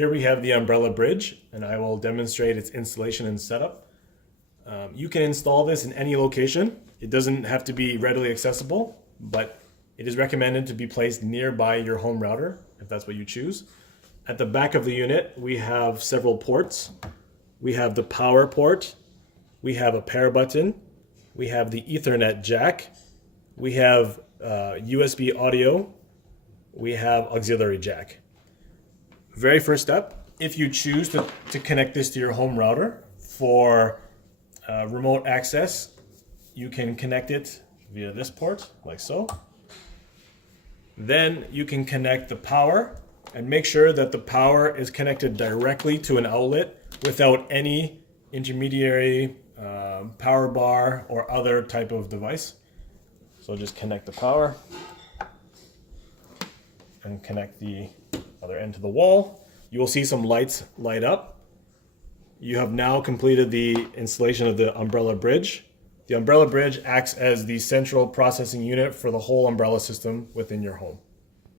Here we have the umbrella bridge, and I will demonstrate its installation and setup. You can install this in any location. It doesn't have to be readily accessible, but it is recommended to be placed nearby your home router, if that's what you choose. At the back of the unit, we have several ports. We have the power port, we have a pair button, we have the Ethernet jack, we have USB audio, we have auxiliary jack. Very first step, if you choose to connect this to your home router for remote access, you can connect it via this port, like so. Then you can connect the power and make sure that the power is connected directly to an outlet without any intermediary power bar or other type of device. So just connect the power and connect the other end to the wall. You will see some lights light up. You have now completed the installation of the umbrella bridge. The umbrella bridge acts as the central processing unit for the whole umbrella system within your home.